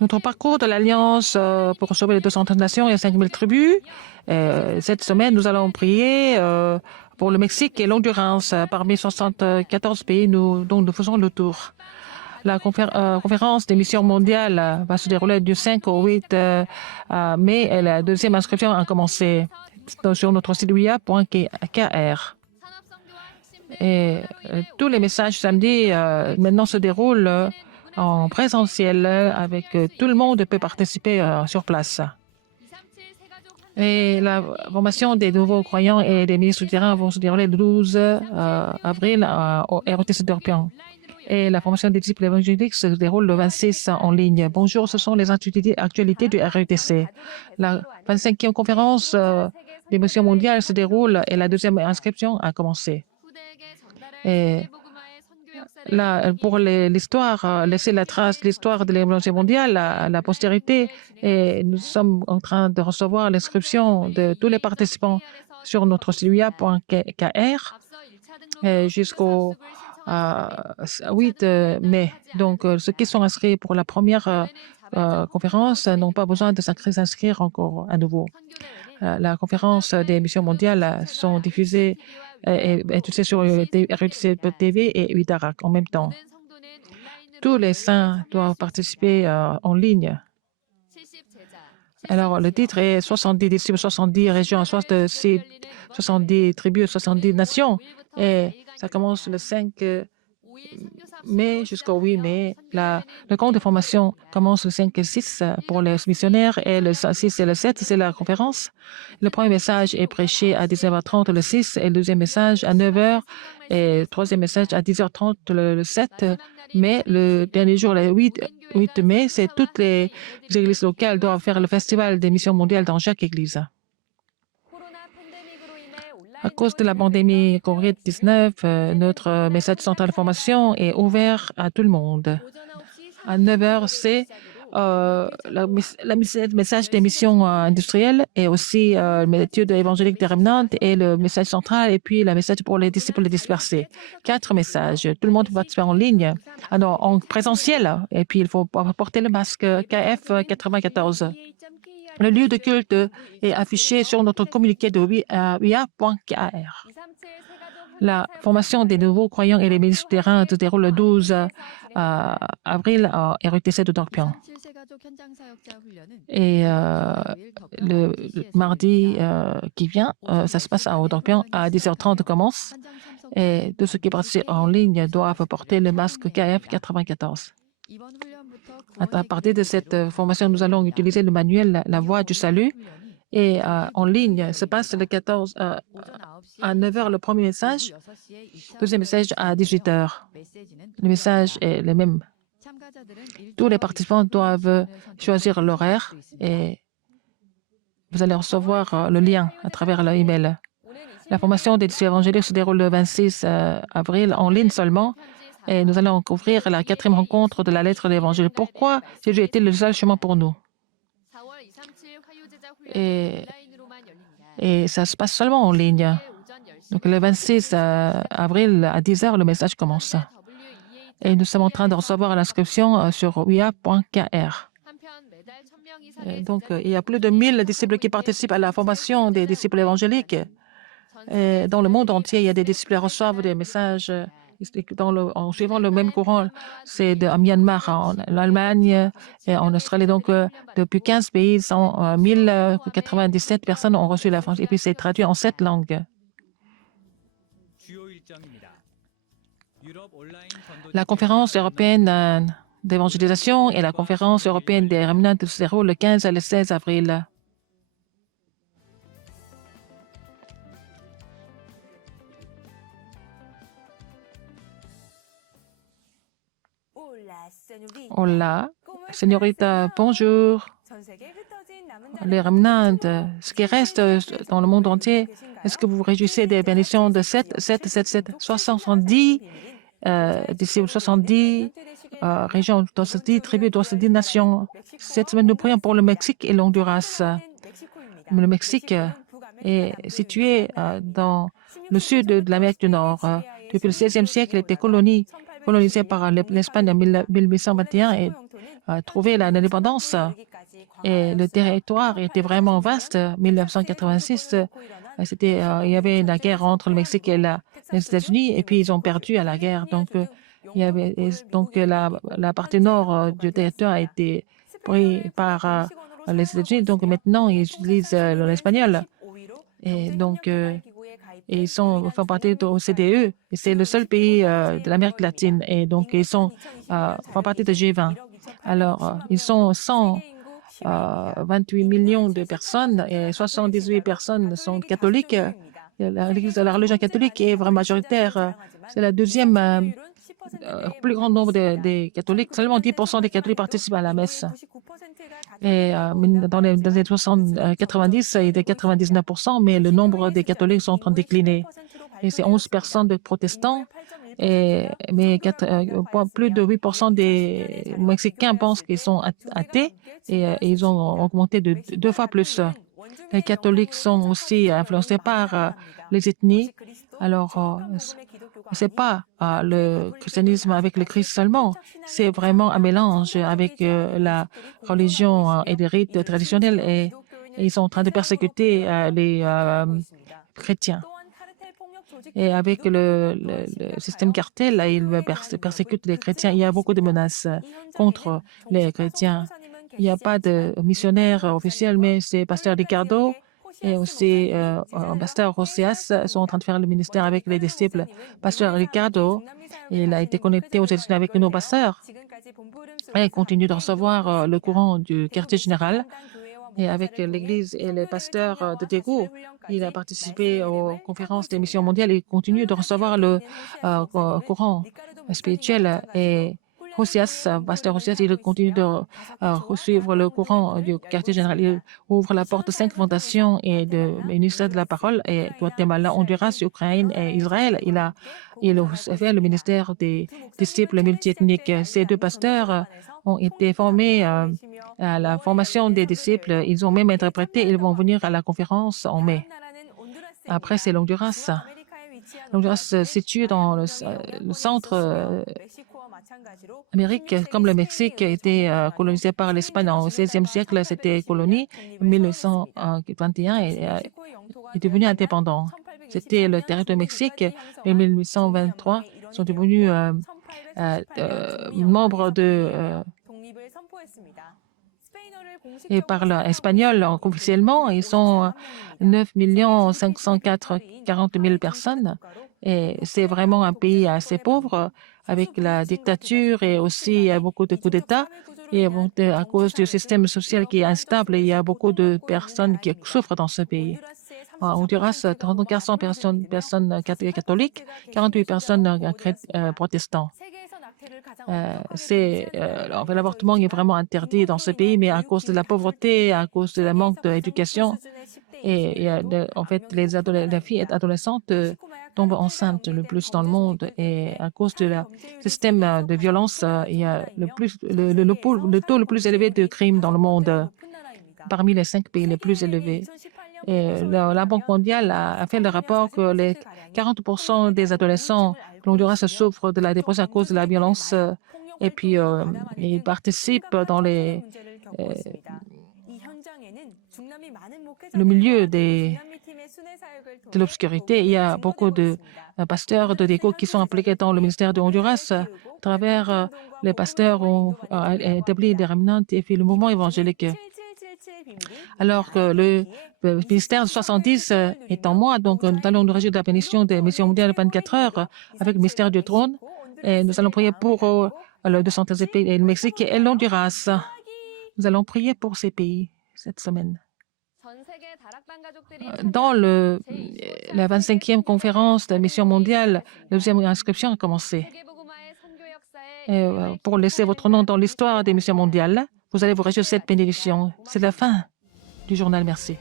Notre parcours de l'Alliance pour sauver les 230 nations et 5000 tribus. Cette semaine, nous allons prier pour le Mexique et l'Hondurance. Parmi 74 pays dont nous faisons le tour. La conférence des missions mondiales va se dérouler du 5 au 8 mai et la deuxième inscription a commencé sur notre site wia.kr. Et tous les messages samedi maintenant se déroulent en présentiel avec tout le monde peut participer sur place. Et la formation des nouveaux croyants et des ministres du terrain vont se dérouler le 12 avril au ROTC d'Orpion. Et la formation des disciples évangéliques se déroule le 26 en ligne. Bonjour, ce sont les actualités du RETC. La 25e conférence des missions mondiales se déroule et la deuxième inscription a commencé. Et là, pour l'histoire, laisser la trace de l'histoire de l'évolution mondiale à la postérité. Et nous sommes en train de recevoir l'inscription de tous les participants sur notre site wia.kr jusqu'au 8 mai. Donc, ceux qui sont inscrits pour la première conférence n'ont pas besoin de s'inscrire encore à nouveau. La conférence des missions mondiales sont diffusées et diffusées sur RTC TV et UIDARAC en même temps. Tous les saints doivent participer en ligne. Alors, le titre est 70 disciples, 70 régions, 70 tribus, 70 nations. Et ça commence le 5 mai jusqu'au 8 mai. Le compte de formation commence le 5 et 6 pour les missionnaires et le 6 et le 7, c'est la conférence. Le premier message est prêché à 19h30 le 6 et le deuxième message à 9h et le troisième message à 10h30 le 7 mai. Le dernier jour, le 8 mai, c'est toutes les églises locales doivent faire le festival des missions mondiales dans chaque église. À cause de la pandémie COVID-19, notre message central de formation est ouvert à tout le monde. À 9h, c'est le message des missions industrielles et aussi l'étude évangélique des remnants et le message central et puis le message pour les disciples dispersés. 4 messages. Tout le monde va participer en ligne, alors en présentiel et puis il faut porter le masque KF 94. Le lieu de culte est affiché sur notre communiqué de wia.kr. La formation des nouveaux croyants et les ministres du terrain se déroule le 12 avril à RETC de Dorpion. Et le mardi qui vient, ça se passe à Dorpion à 10h30 commence. Et tous ceux qui participent en ligne doivent porter le masque KF 94. À partir de cette formation, nous allons utiliser le manuel La Voie du Salut et en ligne se passe le 14 à 9h le premier message, deuxième message à 18h. Le message est le même. Tous les participants doivent choisir l'horaire et vous allez recevoir le lien à travers l'email. La formation des disciples évangéliques se déroule le 26 avril en ligne seulement. Et nous allons couvrir la 4e rencontre de la lettre de l'Évangile. Pourquoi Jésus était le seul chemin pour nous? Et ça se passe seulement en ligne. Donc le 26 avril à 10h, le message commence. Et nous sommes en train de recevoir l'inscription sur wia.kr. Donc il y a plus de 1000 disciples qui participent à la formation des disciples évangéliques. Et dans le monde entier, il y a des disciples qui reçoivent des messages en suivant le même courant, c'est de Myanmar, en Allemagne et en Australie. Donc, depuis 15 pays, 1097 personnes ont reçu la formation et puis c'est traduit en 7 langues. La conférence européenne d'évangélisation et la conférence européenne des remnants se déroulent le 15 et le 16 avril. Hola, señorita, bonjour. Les remnants, ce qui reste dans le monde entier, est-ce que vous vous réjouissez des bénédictions de 70 disciples, 70 régions, 70 tribus, 70 nations? Cette semaine, nous prions pour le Mexique et l'Honduras. Le Mexique est situé dans le sud de l'Amérique du Nord. Depuis le XVIe siècle, il était colonisé par l'Espagne en 1821 et trouvé l'indépendance. Et le territoire était vraiment vaste. 1986, il y avait la guerre entre le Mexique et les États-Unis, et puis ils ont perdu à la guerre. Donc, la partie nord du territoire a été prise par les États-Unis. Donc maintenant, ils utilisent l'espagnol. Et donc, ils font partie de l'OCDE. Et c'est le seul pays de l'Amérique latine. Et donc, font partie de G20. Alors, ils sont 128 millions de personnes et 78 personnes sont catholiques. La religion catholique est vraiment majoritaire. C'est la deuxième plus grand nombre des catholiques. Seulement 10% des catholiques participent à la messe. Et dans les années 90, il était 99%, mais le nombre des catholiques sont en train de décliner. Et c'est 11% de protestants. Mais plus de 8% des Mexicains pensent qu'ils sont athées et ils ont augmenté de 2 fois plus. Les catholiques sont aussi influencés par les ethnies. Alors, c'est pas le christianisme avec le Christ seulement, c'est vraiment un mélange avec la religion et les rites traditionnels et ils sont en train de persécuter les chrétiens. Et avec le système cartel, ils persécutent les chrétiens. Il y a beaucoup de menaces contre les chrétiens. Il n'y a pas de missionnaire officiel, mais c'est pasteur Ricardo et aussi pasteur Josias sont en train de faire le ministère avec les disciples. Pasteur Ricardo, il a été connecté aux États-Unis avec nos pasteurs et continue de recevoir le courant du quartier général. Et avec l'Église et les pasteurs de Daegu, il a participé aux conférences des missions mondiales et continue de recevoir le courant spirituel. Et pasteur Josias, il continue de suivre le courant du quartier général. Il ouvre la porte de 5 fondations et de ministère de la parole et Guatemala, Honduras, Ukraine et Israël. Il a fait le ministère des disciples multiethniques. Ces 2 pasteurs ont été formés à la formation des disciples. Ils ont même interprété. Ils vont venir à la conférence en mai. Après, c'est l'Honduras. L'Honduras se situe dans le centre Amérique, comme le Mexique a été colonisé par l'Espagne au XVIe siècle, c'était colonie. En 1921 et est devenu indépendant. C'était le territoire du Mexique. En 1823, ils sont devenus membres de et parlent espagnol officiellement. Ils sont 9 540 000 personnes. Et c'est vraiment un pays assez pauvre avec la dictature et aussi beaucoup de coups d'État. Et à cause du système social qui est instable, il y a beaucoup de personnes qui souffrent dans ce pays. En Honduras, 400 personnes catholiques, 48 personnes protestants. L'avortement est vraiment interdit dans ce pays, mais à cause de la pauvreté, à cause de la manque d'éducation, et en fait, les filles adolescentes tombent enceintes le plus dans le monde. Et à cause du système de violence, il y a le taux le plus élevé de crimes dans le monde, parmi les 5 pays les plus élevés. Et la Banque mondiale a fait le rapport que les 40% des adolescents de l'Honduras souffrent de la dépression à cause de la violence et puis ils participent dans le milieu de l'obscurité. Il y a beaucoup de pasteurs de Daegu qui sont impliqués dans le ministère de Honduras. À travers les pasteurs ont établi des remnants et fait le mouvement évangélique. Alors que le ministère de 70 est en moi, donc nous allons nous réjouir de la bénédiction des missions mondiales de 24 heures avec le ministère du trône. Et nous allons prier pour le 213 pays et le Mexique et l'Honduras. Nous allons prier pour ces pays cette semaine. Dans la 25e conférence de la mission mondiale, la deuxième inscription a commencé. Et, pour laisser votre nom dans l'histoire des missions mondiales, vous allez vous réjouir de cette bénédiction. C'est la fin du journal. Merci.